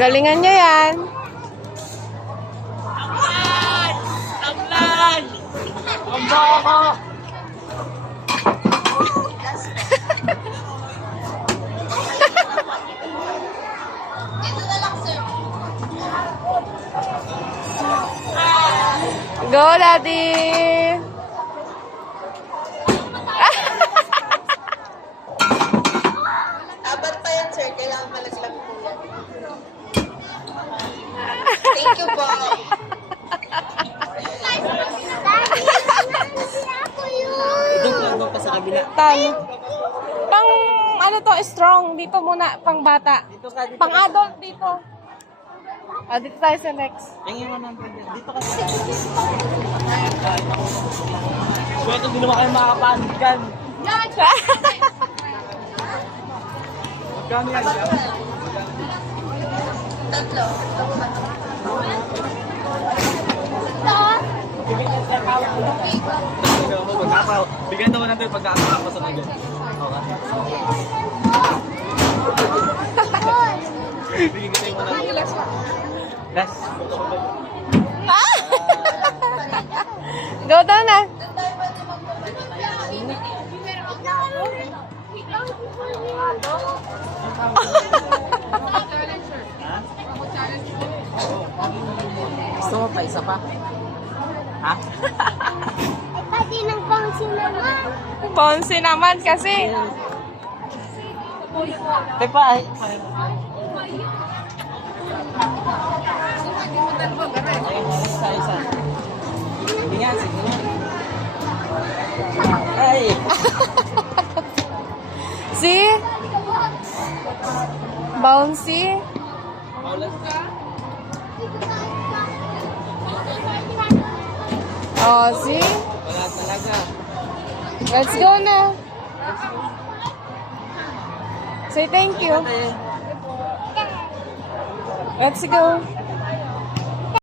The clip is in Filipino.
Galingan nyo yan. Tablan! Amba ako! Go, Daddy! Abat pa yan, sir. Kailangan malaglag po yan. Thank you po. Doon pa sa kabila. Tan. Pang, ano to, strong. Dito muna, pang bata. Dito ka, dito Pang adult dito. Ah, dito tayo sa next. Tingin mo naman dito ka. Kaya kung di naman kayo makakapangan. Magkano yan? Tatlo. Bigyan naman natin pagkakasama ko sa mga. Okay. Bigyan ko mo na. Last. Go down na. Gusto mo pa isa pa? Ha? Pati ng pangsi naman. Ponce naman kasi. Tepa ay. Isa. Hindi nga, sige nga. Ay! See? Bouncy. Oh, see? Wala talaga. Let's go na. Say thank you. Let's go.